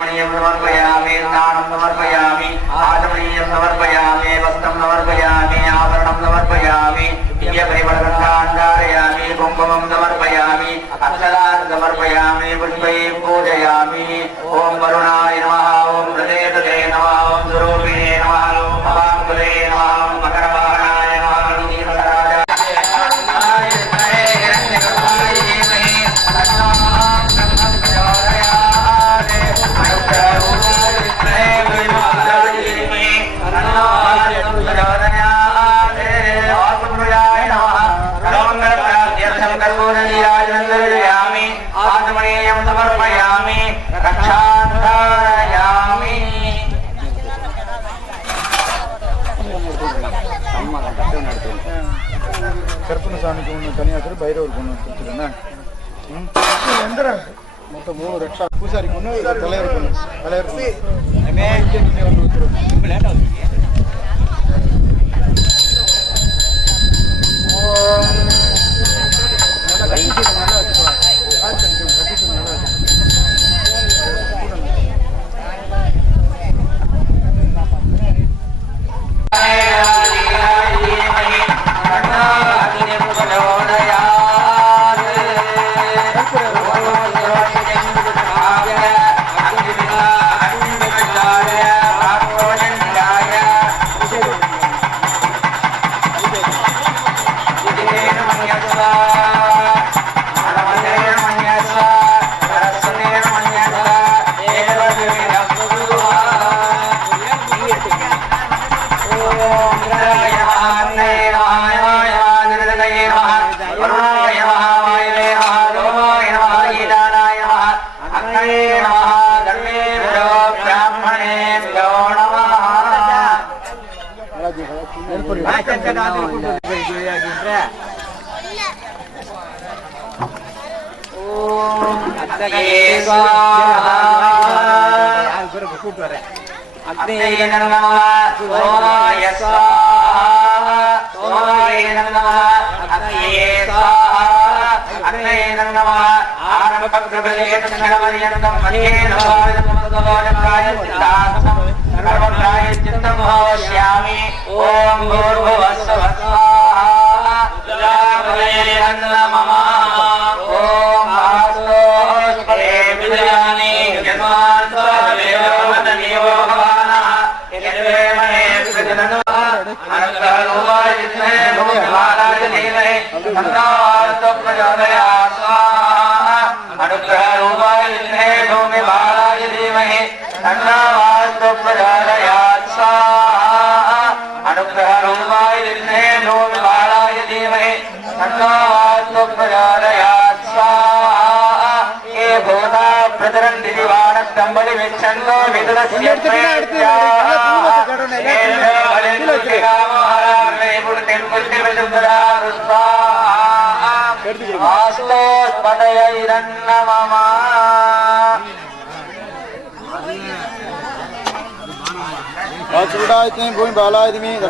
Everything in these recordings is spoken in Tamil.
समर्पयामि दानं समर्पयामि आचमनीयं समर्पयामि वस्त्रं समर्पयामि आभरणं समर्पयामि दिव्यपरिमलगन्धान् धारयामि कुङ्कुमं समर्पयामि अक्षतान् समर्पयामि पुष्पैः पूजयामि ॐ वरुणाय नमः ॐ प्रदेशते नमः ॐ स्वरूपिणे नमः ॐ अवाङ्कुले नमः ॐ मकरवाहनाय नमः समर्पयामि रक्षाधारयामि கற்பனை சாமிக்கு ஒன்று தனியாக பைரவருக்கு ஒன்று கொடுத்துருண்ணா மொத்தம் 3 ரக்ஷா பூசாரிக்கு ஒன்று தலைவருக்கு ஒன்று தலைவருக்கு நீங்கள் வந்து கொடுத்துருவோம் நல்லா வச்சுக்கலாம் காய்ச்சல் கட்டிட்டு நல்லா भूमि बालादिमी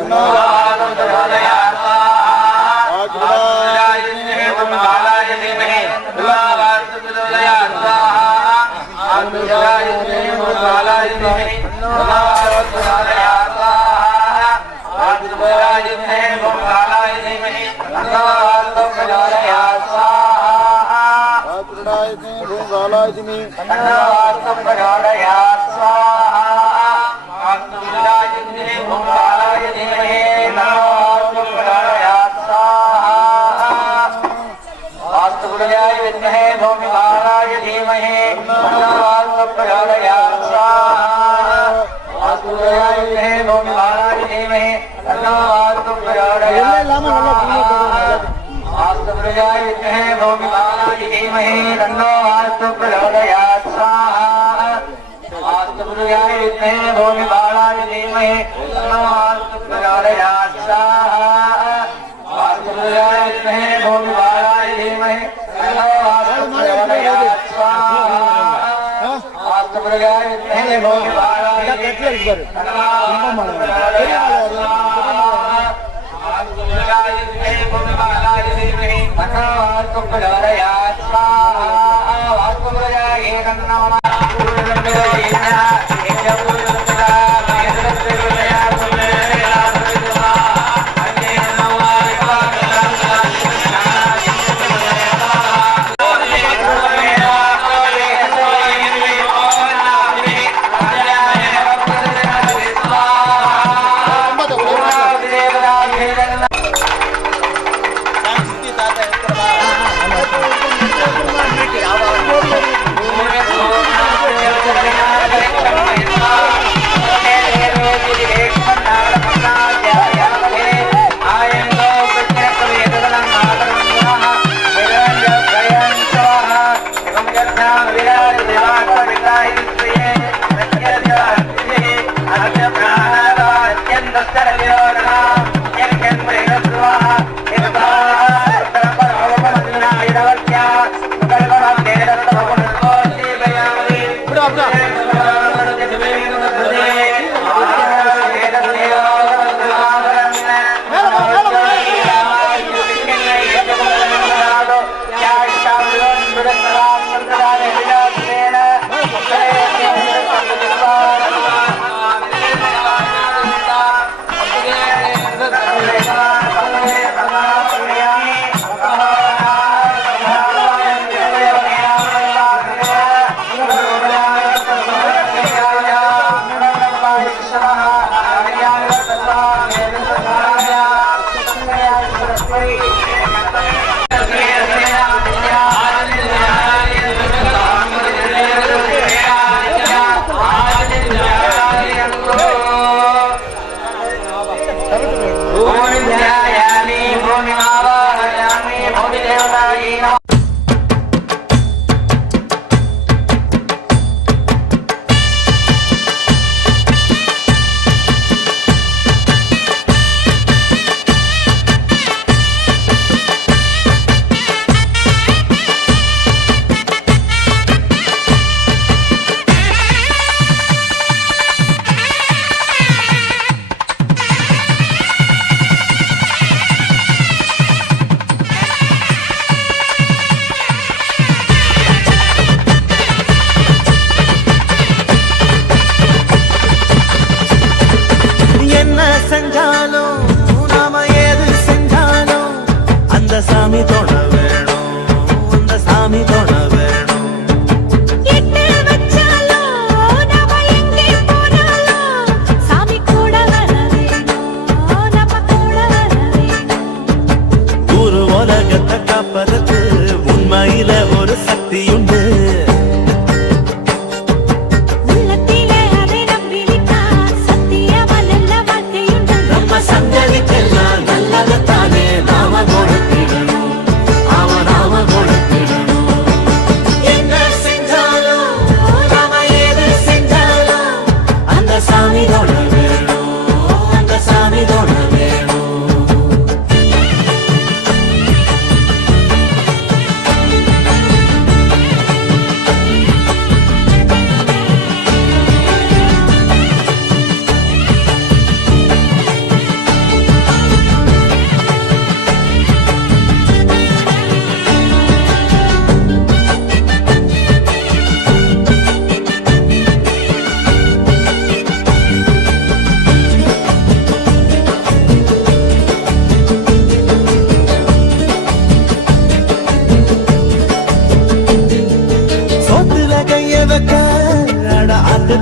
स्वाहा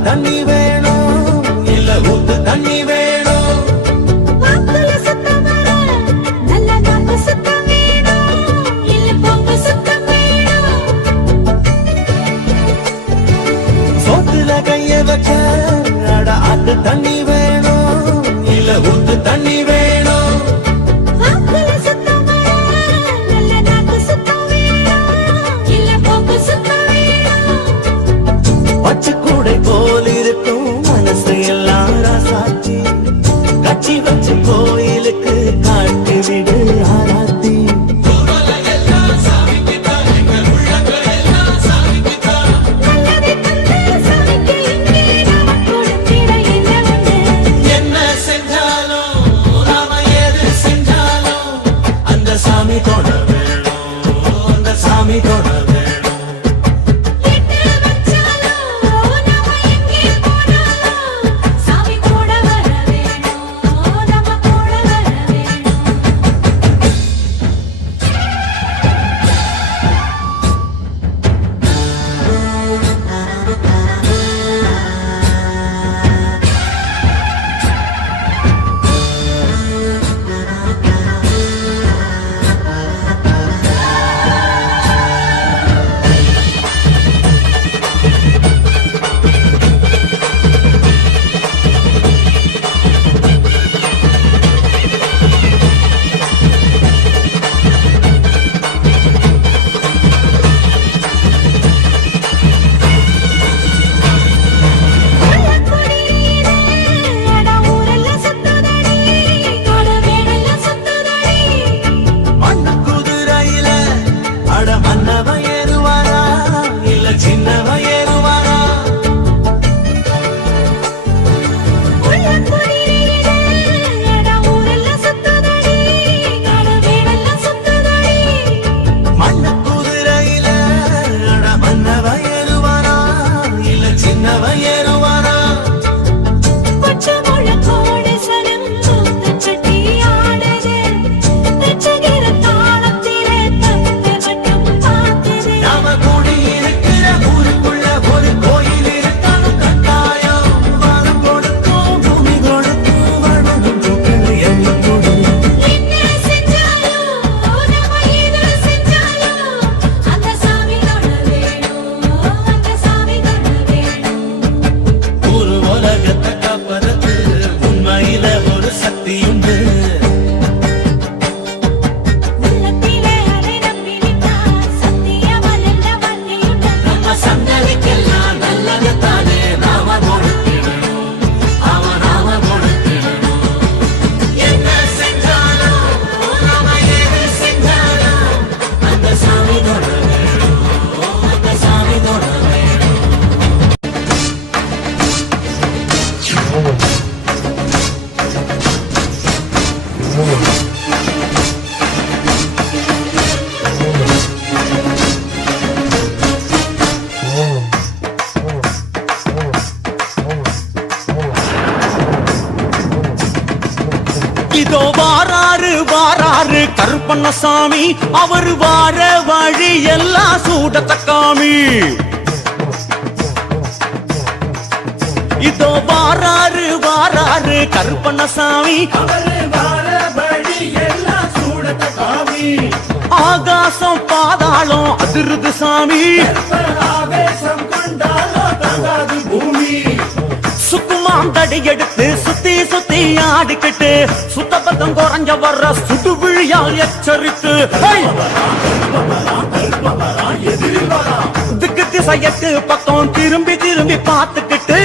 தண்ணி வேணும் இல்ல ஊத்து தண்ணி வேணும் வாக்குல சுத்தம் வேணும் நல்ல நாக்கு சுத்தம் வேணும் இல்ல பொங்க சுத்தம் வேணும் சோத்துல கைய வச்ச அட ஆத்து தண்ணி வேணும் இல்ல ஊத்து தண்ணி வேணும் வாக்குல சுத்தம் வேணும் நல்ல நாக்கு சுத்தம் வேணும் இல்ல பொங்க சுத்தம் வேணும் பச்சை கூடை போல் இருக்கும் இதோ வாராரு வாராரு கருப்பண்ணசாமி அவர் வார வழி எல்லாம் சூடத்தக்காமி இதோ வாராரு வாராரு கருப்பண்ணசாமி அவர் வார வழி எல்லாம் சூடத்தக்காமி ஆகாசம் பாதாளம் அதிருது சாமி ஆவேசம் கொண்டாலோ தங்காது பூமி சுக்குமாம் தடி எடுத்து சுத்தி சுத்தி ஆடிக்கிட்டு சுத்தபத்தம் குறைஞ்ச வர்ற சுடு விழியால் எச்சரித்து திக்கு திசையத்து பக்கம் திரும்பி திரும்பி பார்த்துக்கிட்டு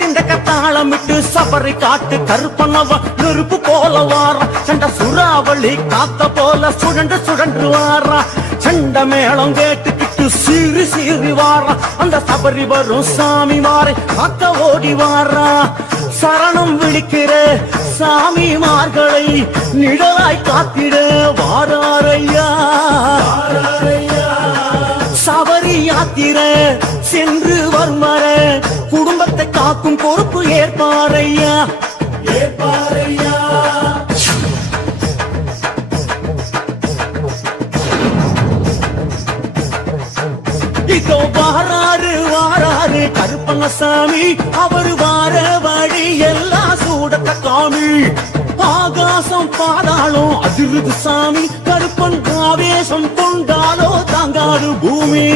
திண்டக்க தாளமிட்டு சபரி காட்டு கருப்பனவ நெருப்பு போல வாரா சண்ட சுறாவளி காத்த போல சுழண்டு சுழன்று வாரா சண்ட மேளம் கேட்டுக்கிட்டு சீறி சீறி வாரா அந்த சபரி வரும் சாமி மாறை காத்த ஓடி வாரா சரணம் விழிக்கிற சாமிமார்களை நிழலாய் காத்திட வாராரையா சபரி யாத்திர சென்று வருமர குடும்பத்தை காக்கும் பொறுப்பு ஏற்பாரையா ஏற்பாரையா இதோ வாராரு வாராரு கருப்பண்ணசாமி அவர் வார வழி எல்லாம் சூடத்தக்காமி ஆகாசம் பாதாளம் அதிருது சாமி கருப்பன் ஆவேசம் கொண்டாலோ தாங்காது பூமி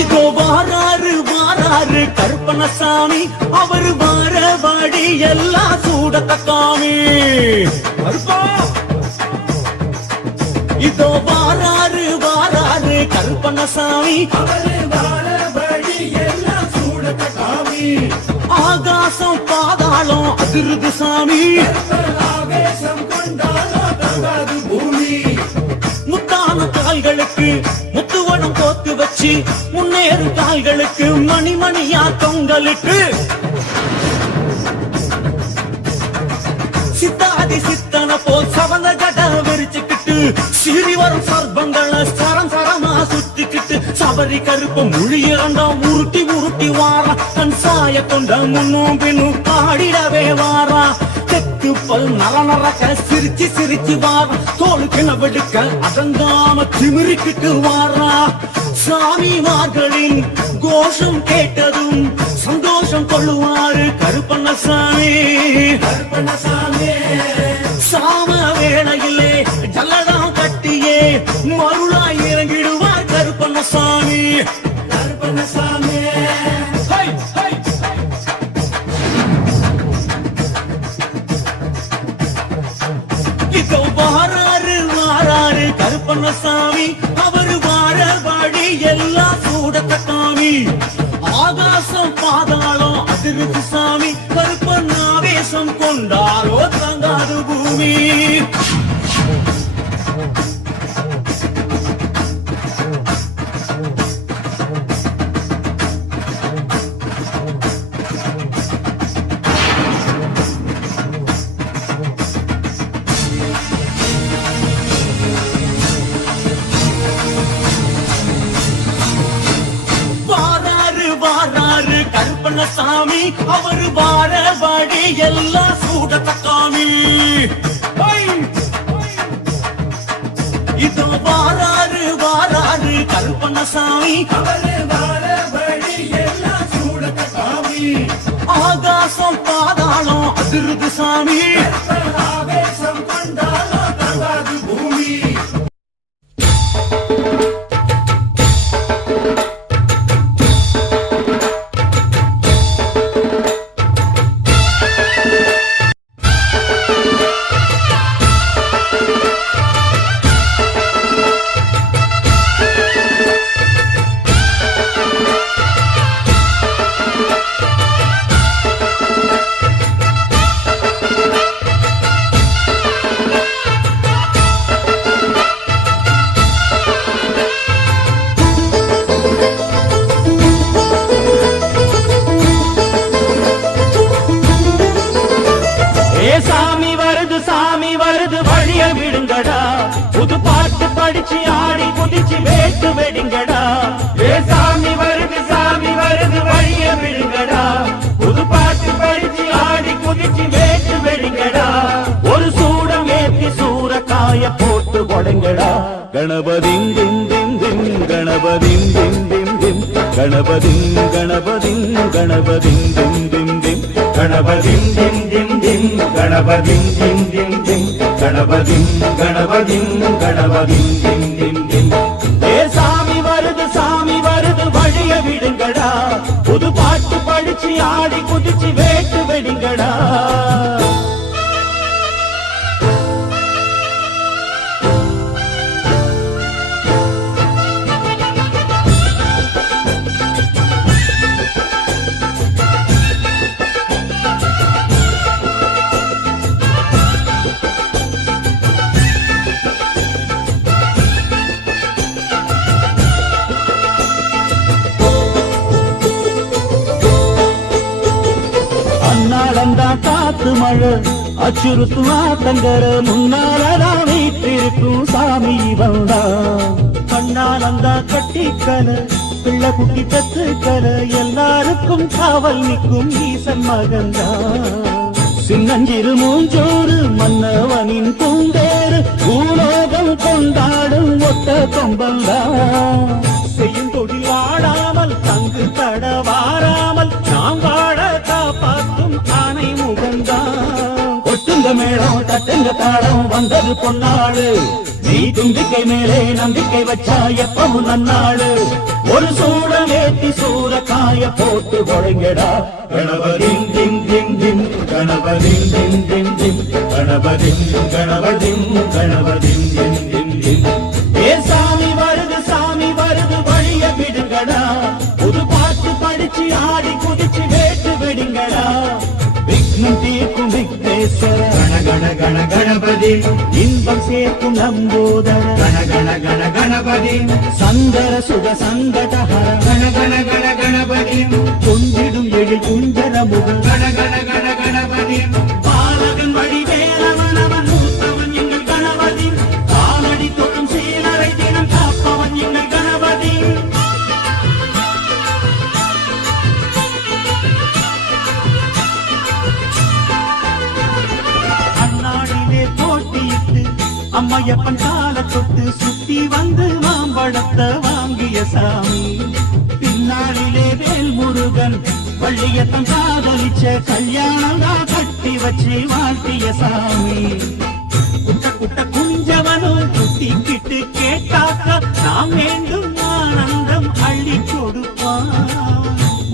இதோ வாராரு வாராரு கருப்பண்ணசாமி அவர் வார வழி எல்லாம் சூடத்தக்காமி இதோ வாராரு வாராரு கருப்பண்ணசாமி அவர் வார வழி எல்லாம் சூடத்தக்காமி ஆகாசம் பாதாளம் அதிருது சாமி ஆவேசம் கொண்டாலோ தங்காது பூமி முத்தான கால்களுக்கு முத்துவனம் கோத்து வச்சு முன்னேறும் கால்களுக்கு மணிமணியா தொங்கலுக்கு சித்தாதி சித்தன போல் சவந்த கட விரிச்சுக்கிட்டு சீறி வரும் சர்பங்களை சரம் சரமா சுத்திக்கிட்டு சபரி கருப்ப மொழி இரண்டாம் உருட்டி உருட்டி வாரா கண் சாய கொண்ட முன்னும் பின்னும் ஆடிடவே வாரா தெற்கு பல் நர நரக்க சிரிச்சு சிரிச்சு வாரா தோல் கிணவெடுக்க அடங்காம திமிரிக்கிட்டு வாரா சாமிமார்களின் கோஷம் கேட்டதும் சந்தோஷம் கொள்ளுவாரு கருப்பண்ணசாமி கருப்பண்ணசாமி சாம வேளையிலே ஜல்லடம் கட்டியே மருளாய் இறங்கிடுவார் கருப்பண்ணசாமி கருப்பண்ணசாமி இதோ வாராரு வாராரு கருப்பண்ணசாமி அவர் வார வழி எல்லாம் சூடத்தக்காமி ஆகாசம் பாதாளம் அதிருது சாமி கருப்பன் ஆவேசம் கொண்டாலோ தங்காது பூமி கருப்பண்ணசாமி அவர் வார வழி எல்லாம் சூடத்தக்காமி இதோ வாராரு வாராரு கருப்பண்ணசாமி அவர் வார வழி எல்லாம் சூடத்தக்காமி ஆகாசம் பாதாளம் அதிருது சாமி ஆவேசம் கொண்டாலோ தங்காது பூமி படிச்சு ஆடி குதிச்சு வேட்டு வெடிங்கடா ஏ சாமி வருது வழிய விடுங்கடா புது பாட்டு படிச்சு ஆடி குதிச்சு வேட்டு வெடிங்கடா ஒரு சூடம் ஏத்தி சூரக்காய போட்டு கொடைங்கடா கணபதிம் திம் திம் திம் கணபதிம் திம் திம் திம் கணபதிம் கணபதிம் கணபதிம் திம் திம் திம் கணபதிம் திம் திம் திம் கணபதிம் திம் திம் திம் கணபதிம் கணபதிம் கணபதிம் திம் திம் திம் ஏ சாமி வருது வழிய விடுங்கடா புது பாட்டு படிச்சு ஆடி குதிச்சு வேட்டு வெடிங்கடா காத்து மழை அச்சுறுத்து ஆத்தங்கர முன்னாலதான் வீட்டிருக்கும் சாமி வந்தா கண்ணாலந்தா கட்டிக்கல பிள்ளை குட்டி பெற்றுக்கல எல்லாருக்கும் காவல் நிற்கும் ஈசன் மகந்தா சின்னஞ்சிறு மூஞ்சோறு மன்னவனின் பூந்தேறு பூலோகம் கொண்டாடும் ஒத்த கொம்பந்தா செய்யும் தொழில் ஆடாமல் தங்கு தடவாராமல் நாம் வாழ காப்பாற்றும் ஆனை முகந்தா ஒட்டுங்க மேளம் தட்டுங்க தாளம் வந்தது பொன்னாடு நீ தும்பிக்கை மேலே நம்பிக்கை வச்சா எப்பவும் நன்னாடு ஒரு சூடம் ஏத்தி சூரக்காய போட்டு ஒழுங்கடா கணபதிம் திம் திம் திம் கணபதிம் திம் திம் திம் கணபதிம் கணபதிம் கணபதிம் திம் திம் திம் ஏ சாமி வருது வழிய விடுங்கடா புது பாட்டு படிச்சு ஆடி குதிச்சு வேட்டு வெடிங்கடா விக்னம் தீர்க்கும் விக்னேஸ்வர கண கண கண கணபதி இன்பம் சேர்க்கும் நம்போதர கண கண கண கணபதி சந்தர சுக சங்கடஹர கண கண கண கணபதி கொண்டிடும் எழில் குஞ்சர முகம் கண கண கண கணபதி பாலகன் வழி வேலவனவன் மூத்தவன் எங்கள் கணபதி காலடி தொடும் சீலரை தினம் காப்பவன் எங்கள் கணபதி அம்மையப்பன் கால தொட்டு சுத்தி வந்து மாம்பழத்தை வாங்கிய சாமி பின்னாளிலே வேல் முருகன் பள்ளியத்தன் காதலிச்ச கல்யாணம் கட்டி வச்சு வாழ்த்திய சாமி குட்ட குட்ட குஞ்சவனும் குட்டிக்கிட்டு கேட்டாக்க நாம் வேண்டும் ஆனந்தம் அள்ளி கொடுப்பான்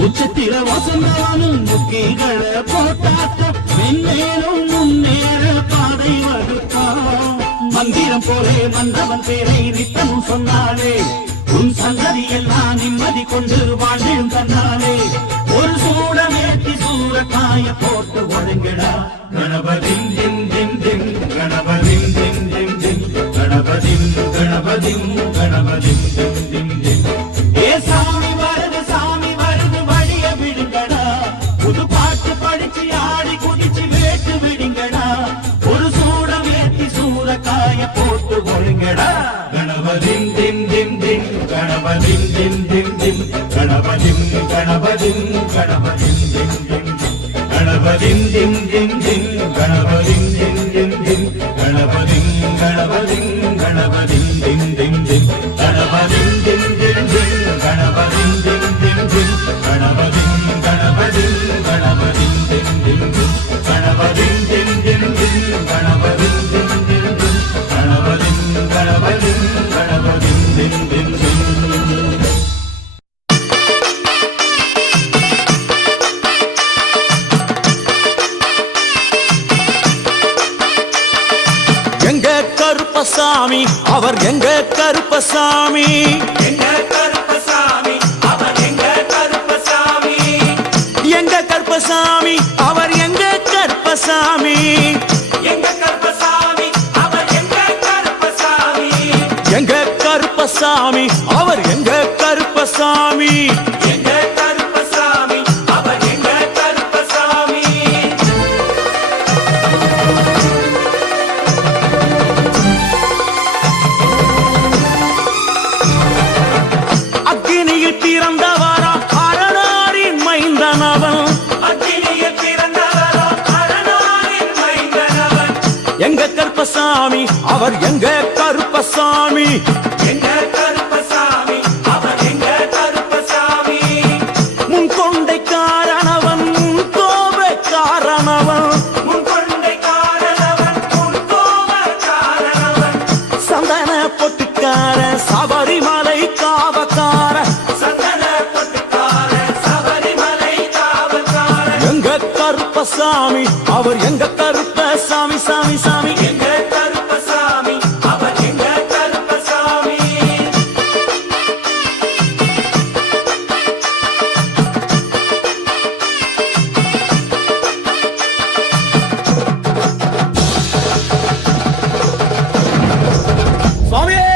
உச்சத்தில வசந்தவனும் முக்கிகளை போட்டாக்க மென்னேறும் முன்னேற பாதை வகுப்பான் மந்திரம் போலே மன்னவன் பேரை நித்தமும் சொன்னாலே உன் சந்ததி எல்லாம் நிம்மதி கொண்டு வாழ்ந்தும் தன்னாலே ஒரு சூடமேற்றி சூரக்காய போட்டு ஒழுங்கிடா கணபதிம் திம் திம் திம் கணபதிம் திம் திம் திம் கணபதிம் கணபதிம் கணபதிம் திம் திம் திம் ஏ சாமி வருது வழிய விடுங்கடா புது பாட்டு படிச்சு ஆடி குதிச்சு வேட்டு விடுங்கடா ஒரு சூடம் ஏத்தி சூரக்காய போட்டு ஒழுங்கடா கணபதிம் திம் திம் திம் கணபதிம் திம் திம் திம் கணபதிம் கணபதிம் கணபதிம் திம் திம் கணபதிம் திம் திம் திம் கணபதிம் திம் திம் திம் கணபதிம் கணபதிம் கணபதிம் திம் திம் திம் கணபதிம் திம் திம் திம் கணபதிம் திம் திம் திம் கணபதிம் கணபதிம் கணபதிம் திம் திம் திம் கணபதிம் திம் திம் திம் கணபதிம் திம் திம் திம் கணபதிம் கணபதிம் கணபதிம் திம் திம் திம் கருப்பசாமி அவர் எங்க கருப்பசாமி எங்க கருப்பசாமி அவர் எங்க கருப்பசாமி எங்க கருப்பசாமி அவர் எங்க கருப்பசாமி எங்க கருப்பசாமி அவர் எங்க கருப்பசாமி எங்க கருப்பசாமி அவர் எங்க கருப்பசாமி எங்க கருப்பசாமி அவர் எங்க கருப்பசாமி கருப்பசாமி அவர் எங்க கருப்பசாமி எங்க கருப்பசாமி அவர் எங்க கருப்பசாமி முன்கொண்டை காரணவன் கோபை காரணவன் முன்கொண்டை காரணவன் முன்கோப காரணவன் சந்தன பொட்டுக்கார சபரிமலை காவக்கார சந்தன பொட்டுக்கார சபரிமலை காவல்கார எங்க கருப்பசாமி அவர் எங்க கருப்பசாமி சாமி சாமி எங்க கருப்பசாமி அவர் எங்க கருப்பசாமி சுவாமியே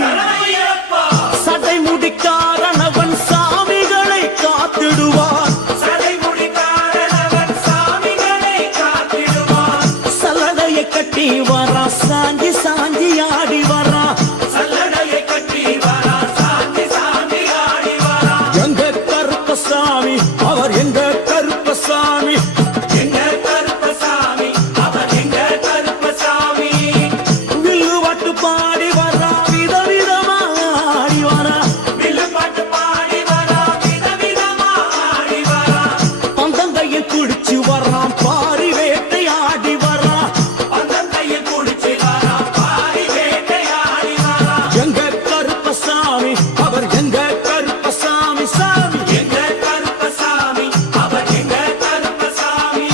சரணமையப்பா சடைமுடிக்காரணவன் சாமிகளை காத்திடுவான் சடைமுடி காரணவன் சாமிகளை காத்திடுவான் சல்லடையை கட்டி வரா சாஞ்சி சாஞ்சி ஆடி வரா சல்லடையை கட்டி வரா சாந்தி சாந்தி ஆடி வரா எங்க கருப்பசாமி அவர் எங்க கருப்பசாமி எங்க கருப்பசாமி அவர் எங்க கருப்பசாமி வில்லு வட்டு பாடி வரா விதவிதமா ஆடி வரா வில்லு பாட்டு பாடி வரா விதவிதமா ஆடி வரா பந்தங்கையில் குடிச்சு வர்றான் பாரி வேட்டை ஆடி வரா பந்தம் கையில் குடிச்சு வரா பாரி வேட்டையாடி வரா எங்க கருப்பசாமி அவர் எங்க கருப்பசாமி சாமி எங்க கருப்பசாமி அவர் எங்க கருப்பசாமி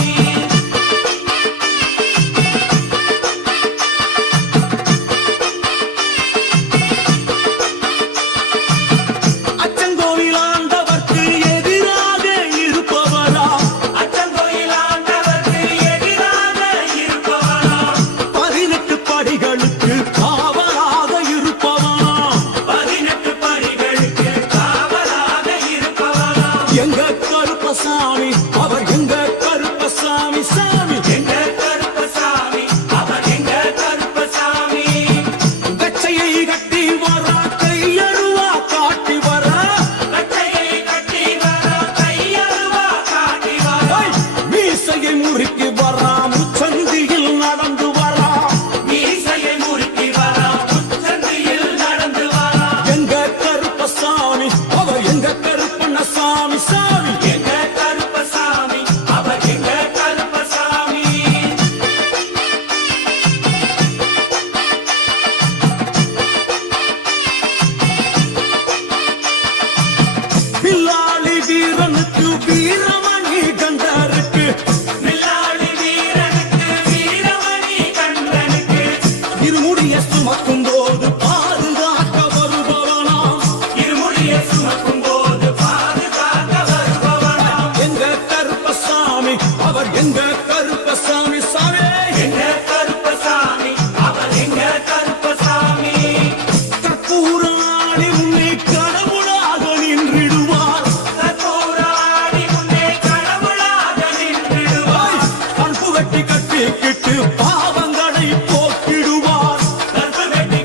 அச்சங்கோவில் ஆண்டவர்க்கு எதிராக இருப்பவரா அச்சங்கோயில் ஆண்டவருக்கு எதிராக இருப்பவனா 18 படிகளுக்கு காவலாக இருப்பவனா 18 படிகளுக்கு காவலாக இருப்பவனா எங்க கருப்பசாமி அவர் எங்க கருப்பசாமி சாமி எங்க கருப்பசாமி அவர் எங்க கருப்பசாமி கச்சையை கட்டி வரா கையழுவா காட்டி வரா கட்டையை கட்டி வரா கையருவா காட்டி வரா ஐ, மீசையை முறுக்கி வரா முச்சந்தியில் நடந்து வரா மீசையை முறுக்கி வரா முச்சந்தியில் நடந்து வரா எங்க கருப்பசாமி அவர் எங்க கருப்பண்ணசாமி சாமி எங்க கருப்பசாமி அவர் எங்க கருப்பசாமி பில்லாளி வீரனுக்கு வீரமணி கண்டருக்கு வில்லாளி வீரனுக்கு வீரமணி கண்டனுக்கு இருமுடிய சுமக்கும் போது பாதுகாக்க வருபவனா இருமுடிய சுமக்கும் போது பாதுகாக்க வருபவனா எங்க கருப்பசாமி அவர் எங்க கருப்பசாமி சாமி எங்க கருப்பசாமி அவர் எங்க கருப்பசாமி கற்பூராணி உன்னை கடவுளாக நின்றிடுவார் கற்பூராடி முன்னே கடவுளாக நின்றிடுவார் கற்பு வெட்டி கட்டிக்கிட்டு பாவங்களை போக்கிடுவார் கற்பு வெட்டி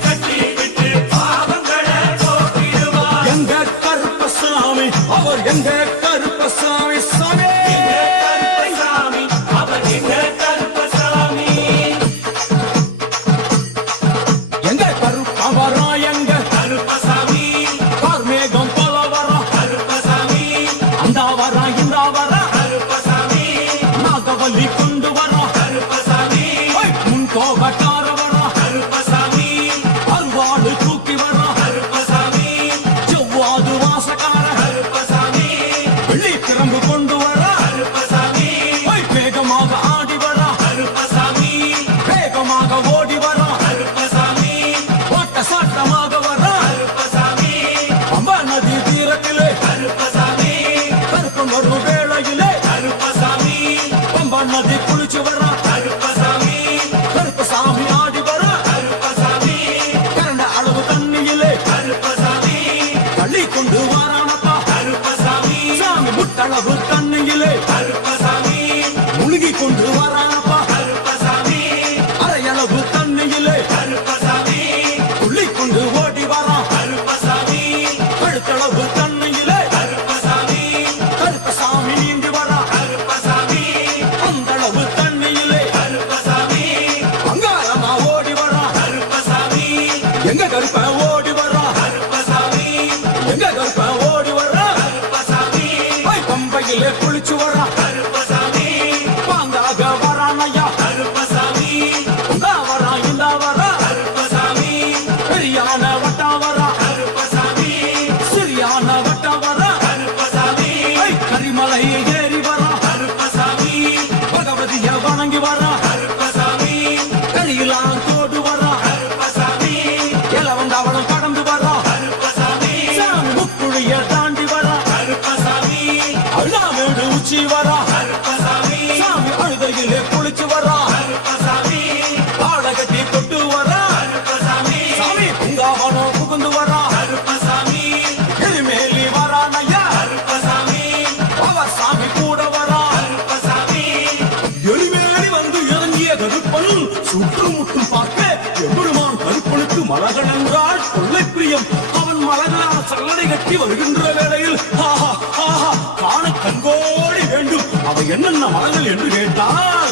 மலகன் என்றால் கொள்ளை பிரியம். அவன் மலகனான சல்லடை கட்டி வருகின்ற வேளையில் ஆஹா ஆஹா காண கண்கோடி வேண்டும். அவை என்னென்ன மலங்கள் என்று கேட்டால்